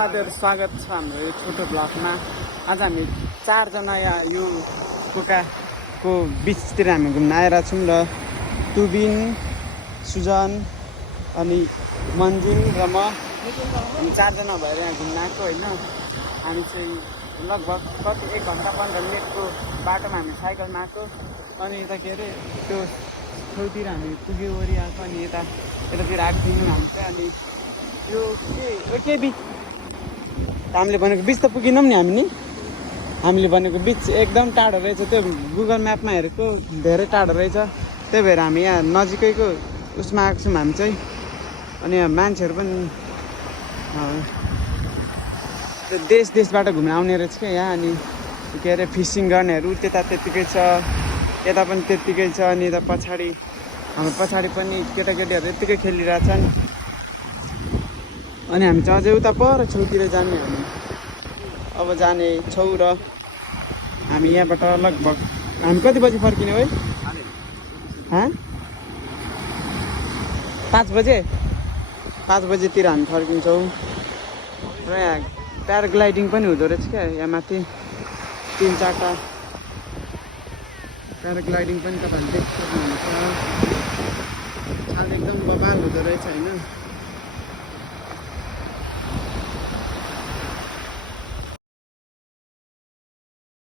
साथीहरु स्वागत छ हाम्रो यो छोटो ब्लगमा। आज हामी 4 जना यो पोकाको बीचतिर हामी घुम्न आएर छौं र तुबिन, सुजन अनि मन्जिल र म हामी 4 जना भएर यहाँ घुम्न आएको हैन। हामी चाहिँ लगभग कति 1 घण्टा 15 मिनेटको बाटोमा हामी साइकलमा आएको अनि यता के अरे त्यो छेउतिर हामी पुग्यो वरि आएको अनि यतातिर आएको थियौँ हामी चाहिँ। अनि यो के बीच हामीले भनेको बीच त पुगिनौँ नि हामीले भनेको बीच एकदम टाढो रहेछ। त्यो गुगल म्यापमा हेरेको धेरै टाढो रहेछ, त्यही भएर हामी यहाँ नजिकैको उसमा आएको छौँ हामी चाहिँ। अनि यहाँ मान्छेहरू पनि देशबाट घुम्न आउने रहेछ क्या यहाँ। अनि के अरे फिसिङ गर्नेहरू त्यता त्यत्तिकै छ, यता पनि त्यत्तिकै छ। अनि यता पछाडि हाम्रो पछाडि पनि केटाकेटीहरू यत्तिकै खेलिरहेछन्। अनि हामी चाहिँ अझै उता पर छेउतिर जाने अब जाने छौँ र हामी यहाँबाट लगभग हामी कति बजी फर्किने है? 5 बजेतिर हामी फर्किन्छौँ। र यहाँ प्याराग्लाइडिङ पनि हुँदो रहेछ क्या यहाँ माथि 3-4टा प्याराग्लाइडिङ पनि तपाईँहरूले देख्नु सक्नुहुन्छ। छाल एकदम बबाल हुँदो रहेछ होइन।